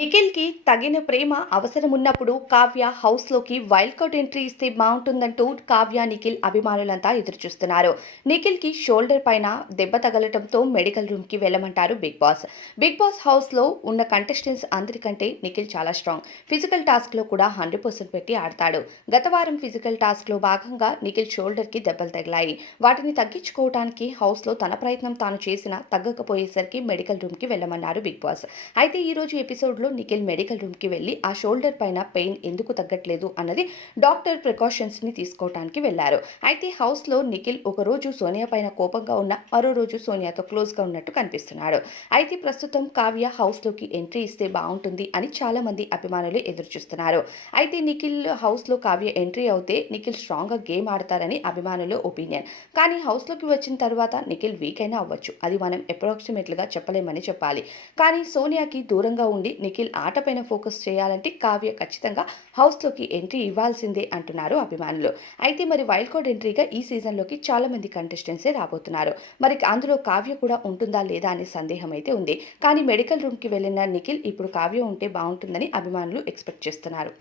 నిఖిల్కి తగిన ప్రేమ అవసరమున్నప్పుడు కావ్య హౌస్లోకి wild card entry ఇస్తే బాగుంటుందంటూ కావ్య నిఖిల్ అభిమానులంతా ఎదురుచూస్తున్నారు. నిఖిల్కి షోల్డర్ పైన దెబ్బ తగలటంతో మెడికల్ రూమ్కి వెళ్ళమంటారు బిగ్ బాస్. బిగ్ బాస్ హౌస్లో ఉన్న కంటెస్టెంట్స్ అందరికంటే నిఖిల్ చాలా స్ట్రాంగ్. ఫిజికల్ టాస్క్లో కూడా హండ్రెడ్ పర్సెంట్ పెట్టి ఆడతాడు. గత వారం ఫిజికల్ టాస్క్లో భాగంగా నిఖిల్ షోల్డర్కి దెబ్బలు తగిలాయి. వాటిని తగ్గించుకోవడానికి హౌస్లో తన ప్రయత్నం తాను చేసినా తగ్గకపోయేసరికి మెడికల్ రూమ్కి వెళ్ళమన్నారు బిగ్ బాస్. అయితే ఈరోజు ఎపిసోడ్లో నిఖిల్ మెడికల్ రూమ్కి వెళ్ళి ఆ షోల్డర్ పైన పెయిన్ ఎందుకు తగ్గట్లేదు అన్నది డాక్టర్ ప్రికాషన్స్ని తీసుకోవడానికి వెళ్ళారు. అయితే హౌస్లో నిఖిల్ ఒక రోజు సోనియా పైన కోపంగా ఉన్న మరో రోజు సోనియాతో క్లోజ్గా ఉన్నట్టు కనిపిస్తున్నాడు. అయితే ప్రస్తుతం కావ్య హౌస్లోకి ఎంట్రీ ఇస్తే బాగుంటుంది అని చాలా మంది అభిమానులు ఎదురుచూస్తున్నారు. అయితే నిఖిల్ హౌస్లో కావ్య ఎంట్రీ అవుతే నిఖిల్ స్ట్రాంగ్గా గేమ్ ఆడతారని అభిమానుల ఒపీనియన్. కానీ హౌస్లోకి వచ్చిన తర్వాత నిఖిల్ వీక్ అయినా అవ్వచ్చు. అది మనం అప్రాక్సిమేట్లుగా చెప్పలేమని చెప్పాలి. కానీ సోనియాకి దూరంగా ఉండి నిఖిల్ నిఖిల్ ఆటపైన ఫోకస్ చేయాలంటే కావ్య ఖచ్చితంగా హౌస్లోకి ఎంట్రీ ఇవ్వాల్సిందే అంటున్నారు అభిమానులు. అయితే మరి వైల్డ్ కార్డ్ ఎంట్రీగా ఈ సీజన్లోకి చాలా మంది కంటెస్టెంట్సే రాబోతున్నారు. మరి అందులో కావ్య కూడా ఉంటుందా లేదా అనే సందేహం అయితే ఉంది. కానీ మెడికల్ రూమ్కి వెళ్ళిన నిఖిల్ ఇప్పుడు కావ్య ఉంటే బాగుంటుందని అభిమానులు ఎక్స్పెక్ట్ చేస్తున్నారు.